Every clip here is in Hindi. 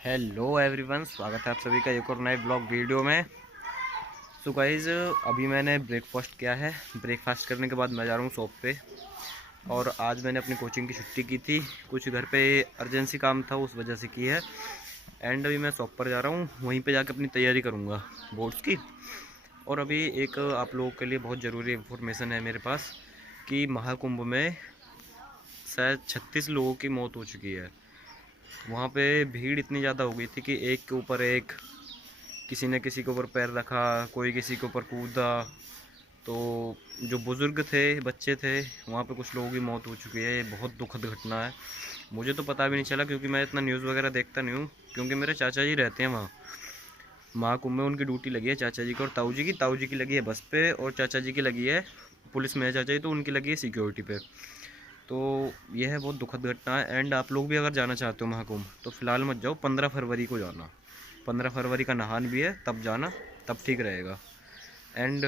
हेलो एवरीवन, स्वागत है आप सभी का एक और नए ब्लॉग वीडियो में। सो गाइज, अभी मैंने ब्रेकफास्ट किया है। ब्रेकफास्ट करने के बाद मैं जा रहा हूँ शॉप पे। और आज मैंने अपनी कोचिंग की छुट्टी की थी, कुछ घर पे अर्जेंसी काम था उस वजह से की है। एंड अभी मैं शॉप पर जा रहा हूँ, वहीं पे जाकर अपनी तैयारी करूँगा बोर्ड्स की। और अभी एक आप लोगों के लिए बहुत ज़रूरी इन्फॉर्मेशन है मेरे पास कि महाकुंभ में शायद 36 लोगों की मौत हो चुकी है। वहाँ पे भीड़ इतनी ज़्यादा हो गई थी कि एक के ऊपर एक, किसी ने किसी के ऊपर पैर रखा, कोई किसी के ऊपर कूदा। तो जो बुज़ुर्ग थे, बच्चे थे, वहाँ पे कुछ लोगों की मौत हो चुकी है। ये बहुत दुखद घटना है। मुझे तो पता भी नहीं चला क्योंकि मैं इतना न्यूज़ वगैरह देखता नहीं हूँ, क्योंकि मेरे चाचा जी रहते हैं वहाँ महाकुंभ में। उनकी ड्यूटी लगी है चाचा जी की और ताऊ जी की लगी है बस पे, और चाचा जी की लगी है पुलिस में है चाचा जी, तो उनकी लगी है सिक्योरिटी पे। तो यह है बहुत दुखद घटना है। एंड आप लोग भी अगर जाना चाहते हो महाकुंभ तो फ़िलहाल मत जाओ, 15 फरवरी को जाना। 15 फरवरी का नहान भी है, तब जाना, तब ठीक रहेगा। एंड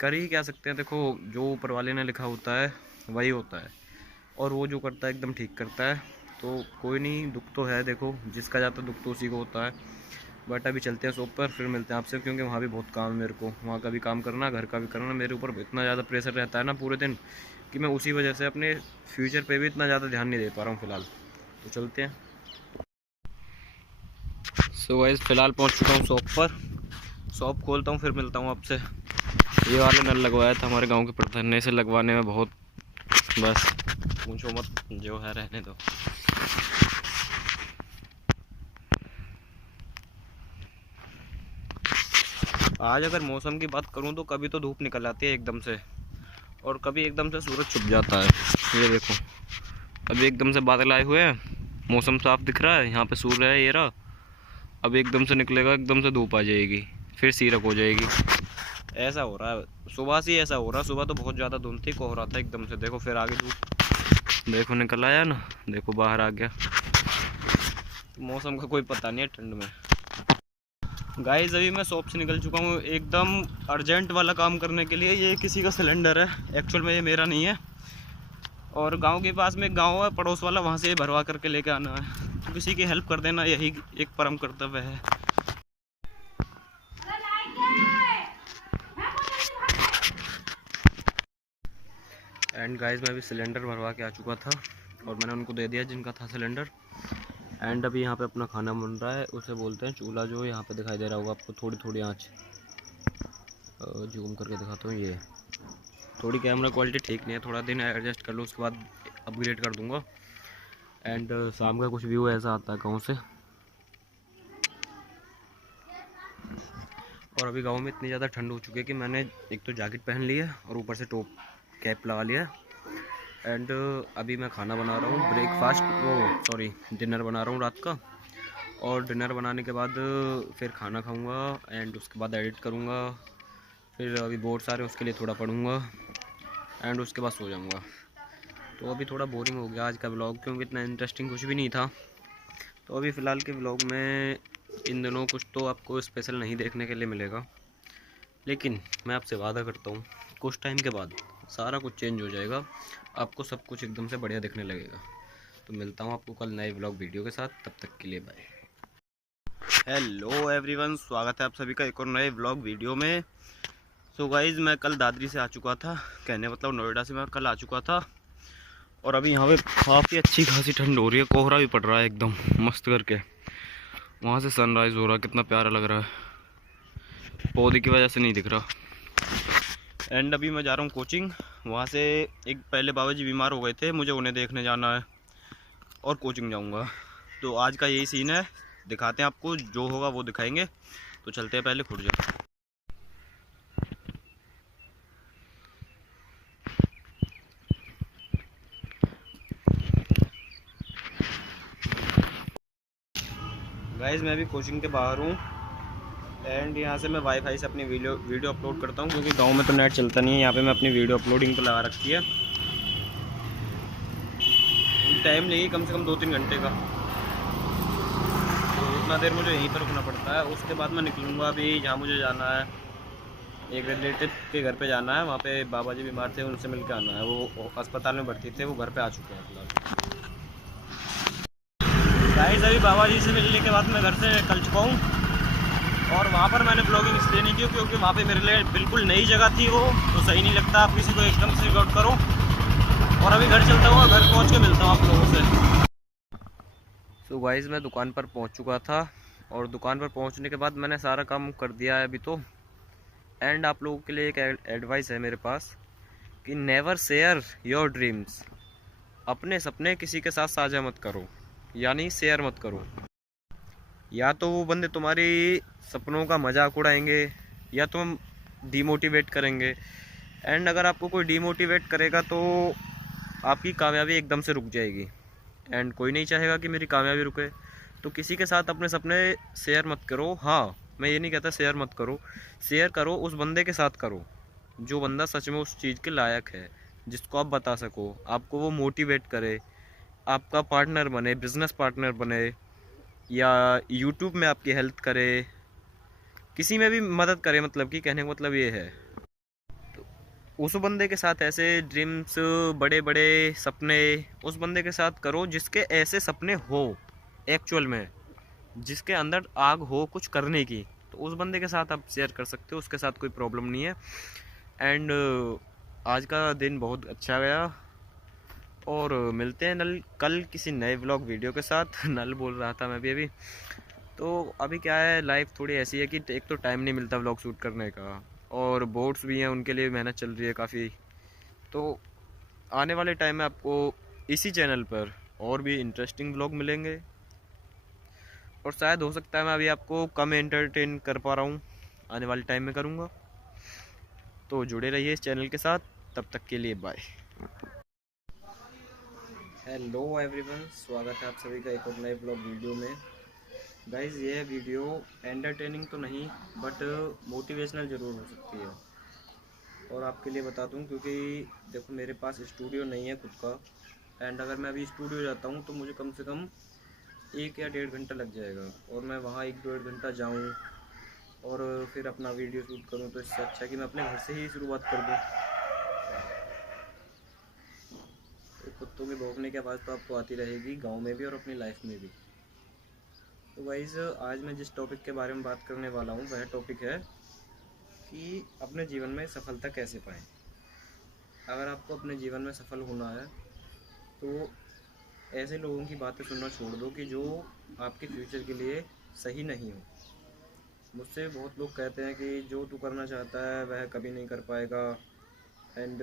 कर ही क्या सकते हैं, देखो जो ऊपर वाले ने लिखा होता है वही होता है, और वो जो करता है एकदम ठीक करता है। तो कोई नहीं, दुख तो है, देखो जिसका जाता दुख तो उसी को होता है। बट अभी चलते हैं शॉप पर, फिर मिलते हैं आपसे, क्योंकि वहाँ भी बहुत काम है मेरे को। वहाँ का भी काम करना, घर का भी करना, मेरे ऊपर इतना ज़्यादा प्रेशर रहता है ना पूरे दिन कि मैं उसी वजह से अपने फ्यूचर पे भी इतना ज़्यादा ध्यान नहीं दे पा रहा हूँ फ़िलहाल। तो चलते हैं। सो गाइस, फ़िलहाल पहुँच चुका हूँ शॉप पर। शॉप खोलता हूँ फिर मिलता हूँ आपसे। ये वाला नल लगवाया था हमारे गांव के प्रधान ने, इसे लगवाने में बहुत, बस पूछो मत, जो है रहने दो। आज अगर मौसम की बात करूं तो कभी तो धूप निकल आती है एकदम से, और कभी एकदम से सूरज छुप जाता है। ये देखो, अभी एकदम से बादल आए हुए हैं, मौसम साफ दिख रहा है, यहाँ पे सूर्य है ये रहा। अब एकदम से निकलेगा, एकदम से धूप आ जाएगी, फिर सीरक हो जाएगी। ऐसा हो रहा है, सुबह से ही ऐसा हो रहा है। सुबह तो बहुत ज़्यादा धुंध थी, कोहरा था एकदम से, देखो फिर आगे धूप, देखो निकल आया ना, देखो बाहर आ गया। तो मौसम का कोई पता नहीं है ठंड में। गाइस, अभी मैं शॉप से निकल चुका हूँ एकदम अर्जेंट वाला काम करने के लिए। ये किसी का सिलेंडर है, एक्चुअल में ये मेरा नहीं है। और गांव के पास में एक गांव है पड़ोस वाला, वहाँ से भरवा करके लेके आना है। तो किसी की हेल्प कर देना, यही एक परम कर्तव्य है। एंड गाइस, मैं अभी सिलेंडर भरवा के आ चुका था और मैंने उनको दे दिया जिनका था सिलेंडर। एंड अभी यहाँ पे अपना खाना बन रहा है, उसे बोलते हैं चूल्हा, जो यहाँ पे दिखाई दे रहा होगा आपको, थोड़ी थोड़ी आँच, जूम करके दिखाता हूँ। ये थोड़ी कैमरा क्वालिटी ठीक नहीं है, थोड़ा दिन एडजस्ट कर लो, उसके बाद अपग्रेड कर दूँगा। एंड शाम का कुछ व्यू ऐसा आता है गाँव से। और अभी गांव में इतनी ज़्यादा ठंड हो चुकी है कि मैंने एक तो जैकेट पहन ली है और ऊपर से टॉप कैप लगा लिया है। एंड अभी मैं खाना बना रहा हूँ, ब्रेकफास्ट, डिनर बना रहा हूँ रात का। और डिनर बनाने के बाद फिर खाना खाऊंगा, एंड उसके बाद एडिट करूँगा। फिर अभी बोर्ड सारे, उसके लिए थोड़ा पढ़ूँगा, एंड उसके बाद सो जाऊँगा। तो अभी थोड़ा बोरिंग हो गया आज का व्लॉग, क्योंकि इतना इंटरेस्टिंग कुछ भी नहीं था। तो अभी फ़िलहाल के व्लॉग में इन दिनों कुछ तो आपको स्पेशल नहीं देखने के लिए मिलेगा, लेकिन मैं आपसे वादा करता हूँ कुछ टाइम के बाद सारा कुछ चेंज हो जाएगा, आपको सब कुछ एकदम से बढ़िया दिखने लगेगा। तो मिलता हूँ आपको कल नए व्लॉग वीडियो के साथ, तब तक के लिए बाय। हेलो एवरीवन, स्वागत है आप सभी का एक और नए व्लॉग वीडियो में। सो गाइज़, मैं कल दादरी से आ चुका था, कहने मतलब नोएडा से मैं कल आ चुका था। और अभी यहाँ पे काफ़ी अच्छी खासी ठंड हो रही है, कोहरा भी पड़ रहा है एकदम मस्त करके। वहाँ से सनराइज़ हो रहा है, कितना प्यारा लग रहा है, पौधे की वजह से नहीं दिख रहा। एंड अभी मैं जा रहा हूँ कोचिंग। वहाँ से एक पहले बाबा जी बीमार हो गए थे, मुझे उन्हें देखने जाना है और कोचिंग जाऊँगा। तो आज का यही सीन है, दिखाते हैं आपको, जो होगा वो दिखाएंगे। तो चलते हैं, पहले खुद जाओ। गाइस, मैं अभी कोचिंग के बाहर हूँ, एंड यहाँ से मैं वाईफाई से अपनी वीडियो अपलोड करता हूँ, क्योंकि गांव में तो नेट चलता नहीं है। यहाँ पे मैं अपनी वीडियो अपलोडिंग पर लगा रखी है। टाइम नहीं, कम से कम 2-3 घंटे का, तो उतना देर मुझे यहीं पर रुकना पड़ता है। उसके बाद मैं निकलूँगा अभी जहाँ मुझे जाना है, एक रिलेटिव के घर पे जाना है। वहाँ पे बाबा जी बीमार थे, उनसे मिल के आना है। वो अस्पताल में भर्ती थे, वो घर पे आ चुके हैं फिलहाल। गाइस अभी बाबा जी से मिलने के बाद मैं घर से निकल चुका हूँ और वहाँ पर मैंने ब्लॉगिंग इसलिए नहीं की क्योंकि वहाँ पे मेरे लिए बिल्कुल नई जगह थी वो, तो सही नहीं लगता आप किसी को एकदम से रिकॉर्ड करो। और अभी घर चलता हूँ, घर पहुँच के मिलता हूँ आप लोगों से। सो गाइस मैं दुकान पर पहुँच चुका था और दुकान पर पहुँचने के बाद मैंने सारा काम कर दिया है अभी तो। एंड आप लोगों के लिए एक एडवाइस है मेरे पास कि नेवर शेयर योर ड्रीम्स। अपने सपने किसी के साथ साझा मत करो, यानी शेयर मत करो। या तो वो बंदे तुम्हारी सपनों का मजाक उड़ाएंगे या तुम डीमोटिवेट करेंगे। एंड अगर आपको कोई डीमोटिवेट करेगा तो आपकी कामयाबी एकदम से रुक जाएगी। एंड कोई नहीं चाहेगा कि मेरी कामयाबी रुके। तो किसी के साथ अपने सपने शेयर मत करो। हाँ, मैं ये नहीं कहता शेयर मत करो, शेयर करो उस बंदे के साथ करो जो बंदा सच में उस चीज़ के लायक है, जिसको आप बता सको, आपको वो मोटिवेट करे, आपका पार्टनर बने, बिजनेस पार्टनर बने, या यूट्यूब में आपकी हेल्प करे, किसी में भी मदद करे। मतलब कि कहने का मतलब ये है, तो उस बंदे के साथ ऐसे ड्रीम्स, बड़े बड़े सपने उस बंदे के साथ करो जिसके ऐसे सपने हो एक्चुअल में, जिसके अंदर आग हो कुछ करने की। तो उस बंदे के साथ आप शेयर कर सकते हो, उसके साथ कोई प्रॉब्लम नहीं है। एंड आज का दिन बहुत अच्छा गया और मिलते हैं कल किसी नए व्लॉग वीडियो के साथ। नल बोल रहा था मैं भी अभी। तो अभी क्या है, लाइफ थोड़ी ऐसी है कि एक तो टाइम नहीं मिलता व्लॉग शूट करने का, और बोर्ड्स भी हैं, उनके लिए मेहनत चल रही है काफ़ी। तो आने वाले टाइम में आपको इसी चैनल पर और भी इंटरेस्टिंग व्लॉग मिलेंगे, और शायद हो सकता है मैं अभी आपको कम एंटरटेन कर पा रहा हूँ, आने वाले टाइम में करूँगा। तो जुड़े रहिए इस चैनल के साथ, तब तक के लिए बाय। हेलो एवरीवन, स्वागत है आप सभी का एक और नए ब्लॉग वीडियो में। गाइज़ ये वीडियो एंटरटेनिंग तो नहीं बट मोटिवेशनल ज़रूर हो सकती है। और आपके लिए बता दूं, क्योंकि देखो मेरे पास स्टूडियो नहीं है खुद का। एंड अगर मैं अभी स्टूडियो जाता हूं तो मुझे कम से कम 1 या 1.5 घंटा लग जाएगा, और मैं वहां 1-1.5 घंटा जाऊं और फिर अपना वीडियो शूट करूं। तो इससे अच्छा कि मैं अपने घर से ही शुरुआत कर दूँ। तो कुत्तों के भौंकने की आवाज़ तो आपको आती रहेगी गाँव में भी और अपनी लाइफ में भी। तो गाइज़ आज मैं जिस टॉपिक के बारे में बात करने वाला हूँ वह टॉपिक है कि अपने जीवन में सफलता कैसे पाएं। अगर आपको अपने जीवन में सफल होना है तो ऐसे लोगों की बातें सुनना छोड़ दो कि जो आपके फ्यूचर के लिए सही नहीं हो। मुझसे बहुत लोग कहते हैं कि जो तू करना चाहता है वह कभी नहीं कर पाएगा, एंड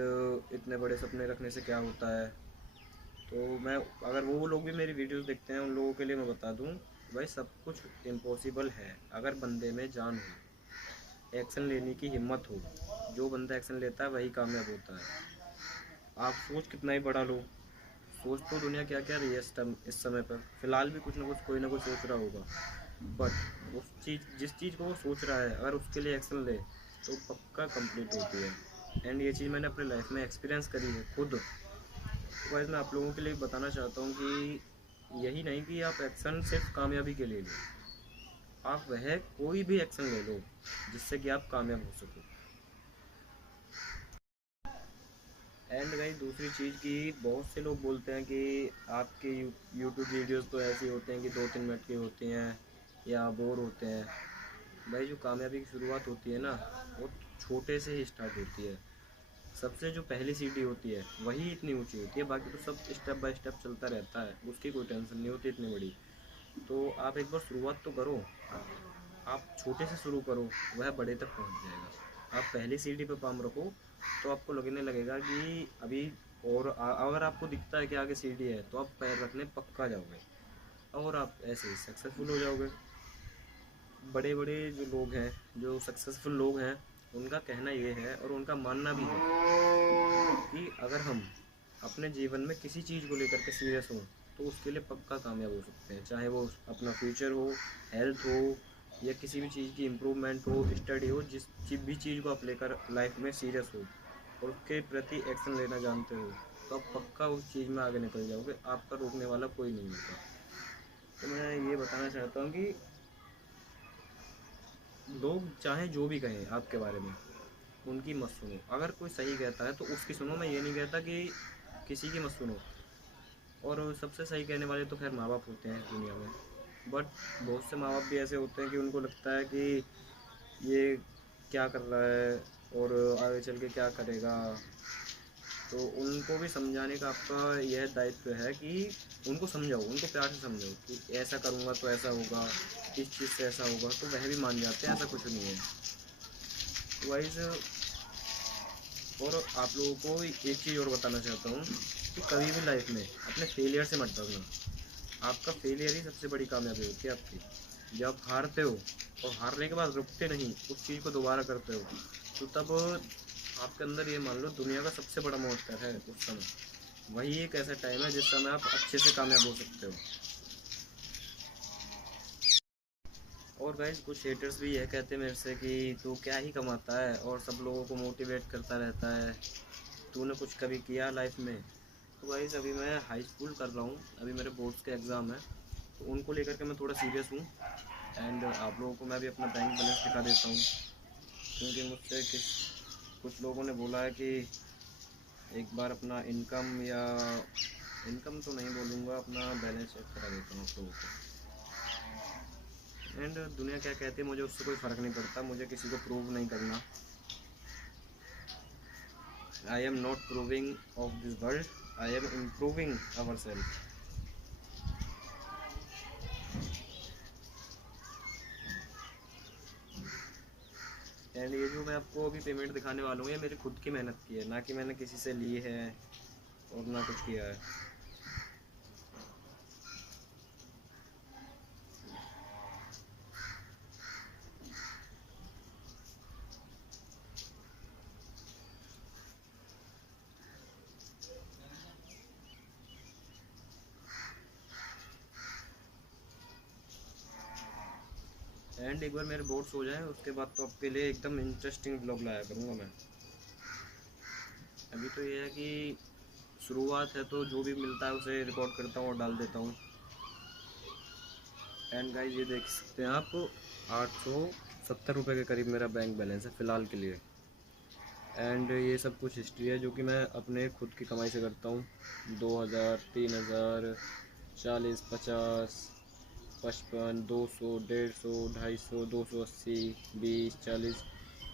इतने बड़े सपने रखने से क्या होता है। तो मैं, अगर वो लोग भी मेरी वीडियोस देखते हैं, उन लोगों के लिए मैं बता दूं, भाई सब कुछ इम्पॉसिबल है अगर बंदे में जान हो, एक्शन लेने की हिम्मत हो। जो बंदा एक्शन लेता है वही कामयाब होता है। आप सोच कितना ही बड़ा लो, सोच तो दुनिया क्या क्या रही है इस समय पर, फिलहाल भी कुछ ना कुछ कोई ना कुछ सोच रहा होगा। बट उस चीज़, जिस चीज़ को वो सोच रहा है, अगर उसके लिए एक्शन ले तो पक्का कंप्लीट होती है। एंड ये चीज़ मैंने अपने लाइफ में एक्सपीरियंस करी है खुद। तो गाइस मैं आप लोगों के लिए बताना चाहता हूँ कि यही नहीं कि आप एक्शन सिर्फ कामयाबी के लिए लो, आप वह कोई भी एक्शन ले लो जिससे कि आप कामयाब हो सको। एंड गाइस दूसरी चीज़ की, बहुत से लोग बोलते हैं कि आपके यूट्यूब वीडियोस तो ऐसे होते हैं कि 2-3 मिनट के होते हैं या बोर होते हैं। भाई जो कामयाबी की शुरुआत होती है ना, वो छोटे से ही स्टार्ट होती है। सबसे जो पहली सीढ़ी होती है वही इतनी ऊंची होती है, बाकी तो सब स्टेप बाय स्टेप चलता रहता है, उसकी कोई टेंशन नहीं होती इतनी बड़ी। तो आप एक बार शुरुआत तो करो, आप छोटे से शुरू करो, वह बड़े तक पहुंच जाएगा। आप पहली सीढ़ी पे पाम रखो तो आपको लगने लगेगा कि अभी, और अगर आपको दिखता है कि आगे सीढ़ी है तो आप पैर रखने पक्का जाओगे और आप ऐसे ही सक्सेसफुल हो जाओगे। बड़े बड़े जो लोग हैं, जो सक्सेसफुल लोग हैं, उनका कहना ये है और उनका मानना भी है कि अगर हम अपने जीवन में किसी चीज़ को लेकर के सीरियस हों तो उसके लिए पक्का कामयाब हो सकते हैं। चाहे वो अपना फ्यूचर हो, हेल्थ हो, या किसी भी चीज़ की इम्प्रूवमेंट हो, स्टडी हो, जिस भी चीज़ को आप लेकर लाइफ में सीरियस हो और उसके प्रति एक्शन लेना जानते हो, तो आप पक्का उस चीज़ में आगे निकल जाओगे। आपका रोकने वाला कोई नहीं होगा। तो मैं ये बताना चाहता हूँ कि लोग चाहे जो भी कहें आपके बारे में, उनकी मत सुनो। अगर कोई सही कहता है तो उसकी सुनो। मैं ये नहीं कहता कि किसी की मत सुनो, और सबसे सही कहने वाले तो खैर माँ बाप होते हैं दुनिया में, बट बहुत से माँ बाप भी ऐसे होते हैं कि उनको लगता है कि ये क्या कर रहा है और आगे चल के क्या करेगा। तो उनको भी समझाने का आपका यह दायित्व है कि उनको समझाओ, उनको प्यार से समझाओ कि ऐसा करूँगा तो ऐसा होगा, इस चीज़ से ऐसा होगा, तो वह भी मान जाते हैं, ऐसा कुछ नहीं है। वाइज और आप लोगों को एक चीज़ और बताना चाहता हूँ कि कभी भी लाइफ में अपने फेलियर से मत डरना। आपका फेलियर ही सबसे बड़ी कामयाबी होती है आपकी। जब आप हारते हो और हारने के बाद रुकते नहीं, उस चीज़ को दोबारा करते हो, तो तब आपके अंदर ये मान लो दुनिया का सबसे बड़ा मॉन्स्टर है उस समय। वही एक ऐसा टाइम है जिस समय आप अच्छे से कामयाब हो सकते हो। और गाइस कुछ हेटर्स भी यह कहते हैं मेरे से कि तू क्या ही कमाता है और सब लोगों को मोटिवेट करता रहता है, तूने कुछ कभी किया लाइफ में। तो गाइस अभी मैं हाई स्कूल कर रहा हूँ, अभी मेरे बोर्ड्स के एग्ज़ाम है, तो उनको लेकर के मैं थोड़ा सीरियस हूँ। एंड आप लोगों को मैं भी अपना बैंक बैलेंस दिखा देता हूँ, क्योंकि मुझसे कुछ लोगों ने बोला है कि एक बार अपना इनकम तो नहीं बोलूँगा, अपना बैलेंस चेक करा देता हूँ आप लोगों को। एंड दुनिया क्या कहती है मुझे उससे कोई फ़र्क नहीं पड़ता, मुझे किसी को प्रूव नहीं करना। I am not proving of this world, I am improving our self. And ये जो मैं आपको अभी पेमेंट दिखाने वाला हूँ, ये मेरी खुद की मेहनत की है, ना कि मैंने किसी से ली है और ना कुछ किया है। एंड एक बार मेरे बोर्ड्स हो जाए उसके बाद तो आपके लिए एकदम इंटरेस्टिंग ब्लॉग लाया करूँगा मैं। अभी तो ये है कि शुरुआत है, तो जो भी मिलता है उसे रिकॉर्ड करता हूँ और डाल देता हूँ। एंड गाइस ये देख सकते हैं आप, 870 रुपये के करीब मेरा बैंक बैलेंस है फ़िलहाल के लिए। एंड ये सब कुछ हिस्ट्री है जो कि मैं अपने खुद की कमाई से करता हूँ। 2000, 3000, 40, 50, 55, 200, 150, 250, 280, 20, 40,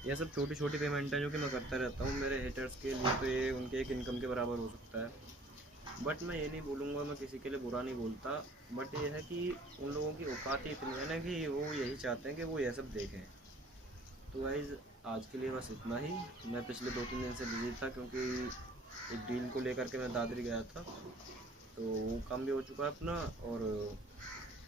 यह सब छोटी छोटी पेमेंट है जो कि मैं करता रहता हूँ। मेरे हेटर्स के लिए तो ये उनके एक इनकम के बराबर हो सकता है, बट मैं ये नहीं बोलूँगा, मैं किसी के लिए बुरा नहीं बोलता। बट ये है कि उन लोगों की औकात ही इतनी है ना कि वो यही चाहते हैं कि वो यह सब देखें। तो गाइज़ आज के लिए बस इतना ही। मैं पिछले 2-3 दिन से बिज़ी था, क्योंकि एक डील को लेकर के मैं दादरी गया था, तो वो काम भी हो चुका है अपना, और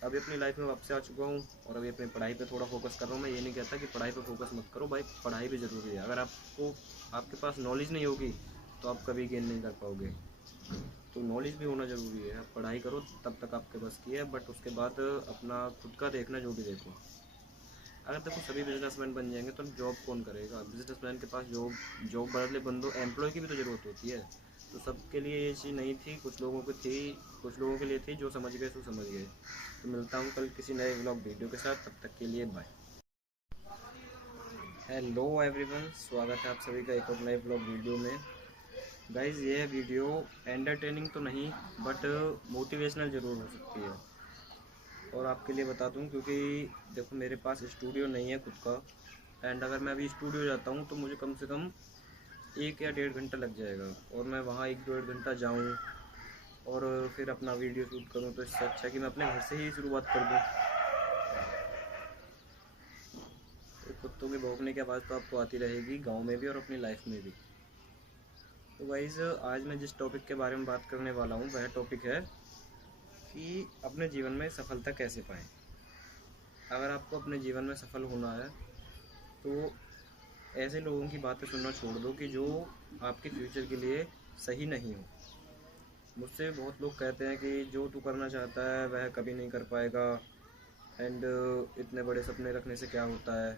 अभी अपनी लाइफ में वापस आ चुका हूँ, और अभी अपनी पढ़ाई पे थोड़ा फोकस कर रहा हूँ। मैं ये नहीं कहता कि पढ़ाई पे फोकस मत करो भाई, पढ़ाई भी ज़रूरी है। अगर आपके पास नॉलेज नहीं होगी तो आप कभी गेन नहीं कर पाओगे, तो नॉलेज भी होना ज़रूरी है। आप पढ़ाई करो तब तक आपके बस की है, बट उसके बाद अपना खुद का देखना, जो भी देखो। अगर देखो सभी बिजनेसमैन बन जाएंगे तो जॉब कौन करेगा? बिजनेसमैन के पास जॉब बदले बंदो एम्प्लॉय की भी तो ज़रूरत होती है। तो सबके लिए ये चीज़ नहीं थी, कुछ लोगों को थी, कुछ लोगों के लिए थी, जो समझ गए सो समझ गए। तो मिलता हूँ कल किसी नए व्लॉग वीडियो के साथ, तब तक के लिए बाय। हेलो एवरीवन, स्वागत है आप सभी का एक और नए व्लॉग वीडियो में। गाइज़ ये वीडियो एंटरटेनिंग तो नहीं, बट मोटिवेशनल ज़रूर हो सकती है। और आपके लिए बता दूं, क्योंकि देखो मेरे पास स्टूडियो नहीं है खुद का, एंड अगर मैं अभी स्टूडियो जाता हूं तो मुझे कम से कम 1 या 1.5 घंटा लग जाएगा, और मैं वहां 1-1.5 घंटा जाऊं और फिर अपना वीडियो शूट करूं, तो इससे अच्छा कि मैं अपने घर से ही शुरुआत कर दूं। तो कुत्तों के भौंकने की आवाज़ तो आपको आती रहेगी गाँव में भी और अपनी लाइफ में भी। तो गाइज़ आज मैं जिस टॉपिक के बारे में बात करने वाला हूँ वह टॉपिक है कि अपने जीवन में सफलता कैसे पाएँ। अगर आपको अपने जीवन में सफल होना है तो ऐसे लोगों की बातें सुनना छोड़ दो कि जो आपके फ्यूचर के लिए सही नहीं हो। मुझसे बहुत लोग कहते हैं कि जो तू करना चाहता है वह कभी नहीं कर पाएगा, एंड इतने बड़े सपने रखने से क्या होता है।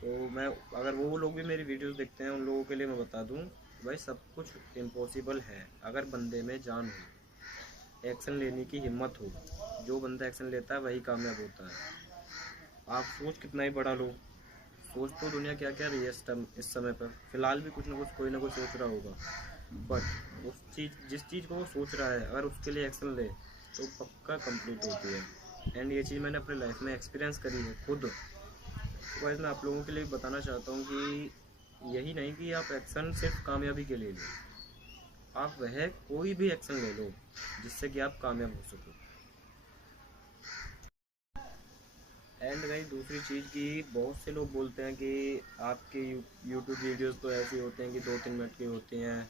तो मैं, अगर वो लोग भी मेरी वीडियोस देखते हैं, उन लोगों के लिए मैं बता दूं, भाई सब कुछ इम्पॉसिबल है अगर बंदे में जान हो, एक्शन लेने की हिम्मत हो। जो बंदा एक्शन लेता है वही कामयाब होता है। आप सोच कितना ही बड़ा लो, सोच तो दुनिया क्या क्या रही है इस समय पर, फिलहाल भी कुछ ना कुछ कोई ना कुछ सोच रहा होगा, बट जिस चीज़ को वो सोच रहा है अगर उसके लिए एक्शन ले तो पक्का कंप्लीट होती है। एंड ये चीज़ मैंने अपने लाइफ में एक्सपीरियंस करी है खुद। तो गाइस मैं आप लोगों के लिए बताना चाहता हूँ कि यही नहीं कि आप एक्शन सिर्फ कामयाबी के लिए लें, आप वह कोई भी एक्शन ले लो जिससे कि आप कामयाब हो सको। एंड गाइस दूसरी चीज़ की बहुत से लोग बोलते हैं कि आपके यूट्यूब वीडियोस तो ऐसे होते हैं कि 2-3 मिनट के होते हैं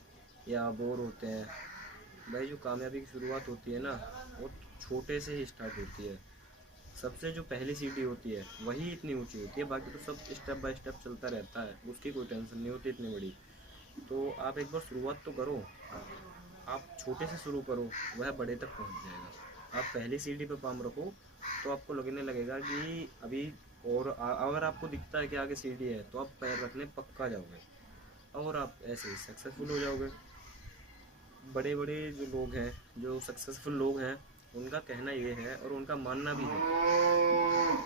या बोर होते हैं। भाई जो कामयाबी की शुरुआत होती है ना वो छोटे से ही स्टार्ट होती है। सबसे जो पहली सीढ़ी होती है वही इतनी ऊंची होती है, बाकी तो सब स्टेप बाय स्टेप चलता रहता है, उसकी कोई टेंशन नहीं होती इतनी बड़ी। तो आप एक बार शुरुआत तो करो, आप छोटे से शुरू करो, वह बड़े तक पहुंच जाएगा। आप पहली सीढ़ी पे पाम रखो तो आपको लगने लगेगा कि अभी और अगर आपको दिखता है कि आगे सीढ़ी है तो आप पैर रखने पक्का जाओगे और आप ऐसे ही सक्सेसफुल हो जाओगे। बड़े बड़े जो लोग हैं, जो सक्सेसफुल लोग हैं, उनका कहना ये है और उनका मानना भी है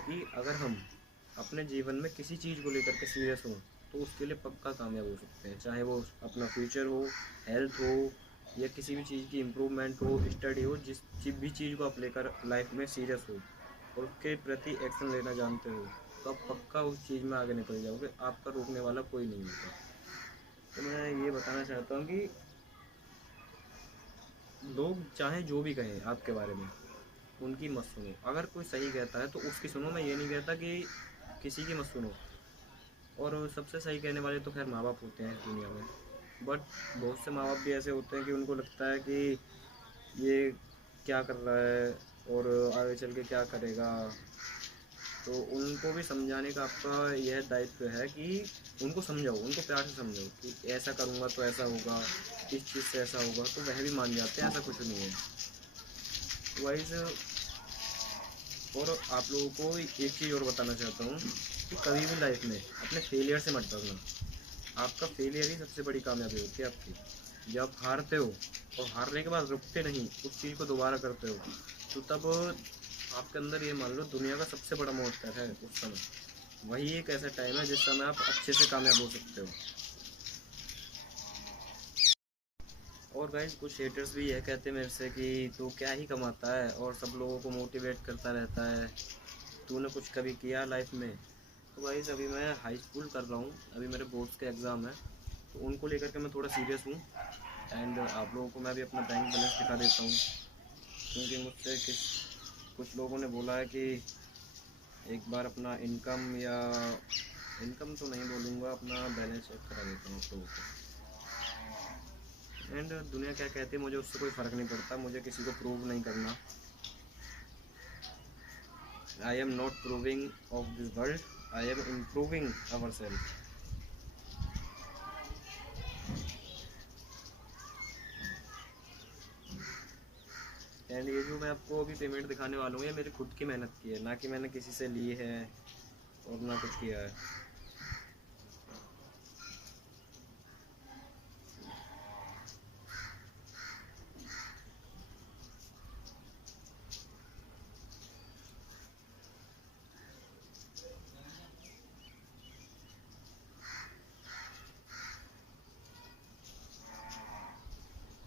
कि अगर हम अपने जीवन में किसी चीज़ को लेकर के सीरियस हों तो उसके लिए पक्का कामयाब हो सकते हैं। चाहे वो अपना फ्यूचर हो, हेल्थ हो, या किसी भी चीज़ की इम्प्रूवमेंट हो, स्टडी हो, जिस भी चीज़ को आप लेकर लाइफ में सीरियस हो और उसके प्रति एक्शन लेना जानते हो तो आप पक्का उस चीज़ में आगे निकल जाओगे। आपका रोकने वाला कोई नहीं होगा। तो मैं ये बताना चाहता हूँ कि लोग चाहे जो भी कहें आपके बारे में, उनकी मत सुनो। अगर कोई सही कहता है तो उसकी सुनो, मैं ये नहीं कहता कि किसी की मत सुनो। और सबसे सही कहने वाले तो खैर माँ बाप होते हैं इस दुनिया में, बट बहुत से माँ बाप भी ऐसे होते हैं कि उनको लगता है कि ये क्या कर रहा है और आगे चल के क्या करेगा। तो उनको भी समझाने का आपका यह दायित्व है कि उनको समझाओ, उनको प्यार से समझाओ कि ऐसा करूँगा तो ऐसा होगा, इस चीज़ से ऐसा होगा, तो वह भी मान जाते हैं, ऐसा कुछ नहीं है। वाइज और आप लोगों को एक चीज़ और बताना चाहता हूँ कि कभी भी लाइफ में अपने फेलियर से मत डरना। आपका फेलियर ही सबसे बड़ी कामयाबी होती है आपकी। जब आप हारते हो और हारने के बाद रुकते नहीं, उस चीज़ को दोबारा करते हो, तो तब आपके अंदर ये मान लो दुनिया का सबसे बड़ा मोटर है उस समय। वही एक ऐसा टाइम है जिस समय आप अच्छे से कामयाब हो सकते हो। और गाइस कुछ हेटर्स भी यह कहते हैं मेरे से कि तू क्या ही कमाता है और सब लोगों को मोटिवेट करता रहता है, तूने कुछ कभी किया लाइफ में। तो गाइस अभी मैं हाई स्कूल कर रहा हूँ, अभी मेरे बोर्ड्स के एग्ज़ाम है, तो उनको लेकर के मैं थोड़ा सीरियस हूँ। एंड आप लोगों को मैं भी अपना बैंक बैलेंस दिखा देता हूँ, क्योंकि मुझसे कुछ लोगों ने बोला है कि एक बार अपना इनकम, या इनकम तो नहीं बोलूँगा, अपना बैलेंस चेक करा देता हूँ आप लोगों को। एंड दुनिया क्या कहती है मुझे उससे कोई फ़र्क नहीं पड़ता, मुझे किसी को प्रूव नहीं करना। I am not proving of this world, I am improving our self. And ये जो मैं आपको अभी पेमेंट दिखाने वाला हूँ ये मेरी खुद की मेहनत की है, ना कि मैंने किसी से ली है और ना कुछ किया है।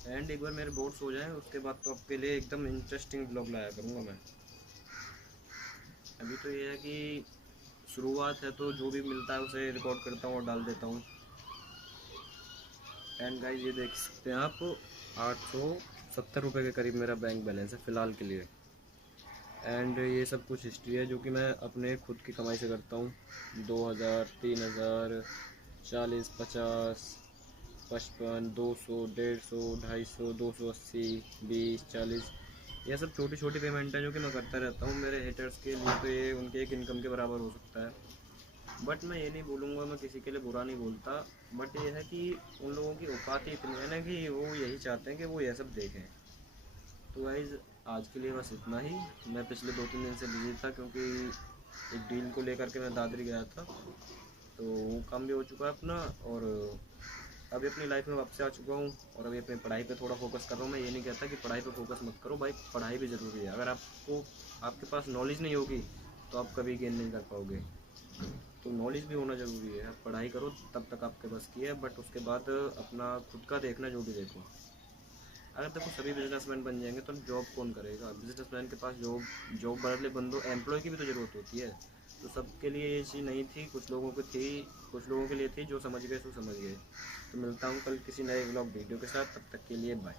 एंड एक बार मेरे बोर्ड्स हो जाएं उसके बाद तो आपके लिए एकदम इंटरेस्टिंग ब्लॉग लाया करूँगा मैं। अभी तो ये है कि शुरुआत है, तो जो भी मिलता है उसे रिकॉर्ड करता हूँ और डाल देता हूँ। एंड गाइस ये देख सकते हैं आप, 870 रुपये के करीब मेरा बैंक बैलेंस है फ़िलहाल के लिए। एंड ये सब कुछ हिस्ट्री है जो कि मैं अपने खुद की कमाई से करता हूँ। 2000, 3000, 40, 50, 55, 200, 150, 250, 280, 20, 40, यह सब छोटी छोटी पेमेंट है जो कि मैं करता रहता हूँ। मेरे हेटर्स के लिए तो ये उनके एक इनकम के बराबर हो सकता है, बट मैं ये नहीं बोलूँगा, मैं किसी के लिए बुरा नहीं बोलता। बट ये है कि उन लोगों की औकात ही इतनी है ना कि वो यही चाहते हैं कि वो यह सब देखें। तो गाइज़ आज के लिए बस इतना ही। मैं पिछले 2-3 दिन से बिजी था क्योंकि एक डील को लेकर के मैं दादरी गया था, तो वो काम भी हो चुका है अपना, और अभी अपनी लाइफ में वापस आ चुका हूँ और अभी अपनी पढ़ाई पे थोड़ा फोकस कर रहा हूँ। मैं ये नहीं कहता कि पढ़ाई पे फोकस मत करो भाई, पढ़ाई भी ज़रूरी है। अगर आपको आपके पास नॉलेज नहीं होगी तो आप कभी गेन नहीं कर पाओगे। तो नॉलेज भी होना ज़रूरी है। आप पढ़ाई करो तब तक आपके बस की है, बट उसके बाद अपना खुद का देखना, जो भी देखो। अगर देखो सभी बिजनेसमैन बन जाएंगे तो जॉब कौन करेगा? बिजनेसमैन के पास जॉब वाले बंदों एम्प्लॉय की भी तो ज़रूरत होती है। तो सबके लिए ये चीज़ नहीं थी, कुछ लोगों की थी, कुछ लोगों के लिए थी। जो समझ गए सो समझ गए। तो मिलता हूँ कल किसी नए व्लॉग वीडियो के साथ, तब तक के लिए बाय।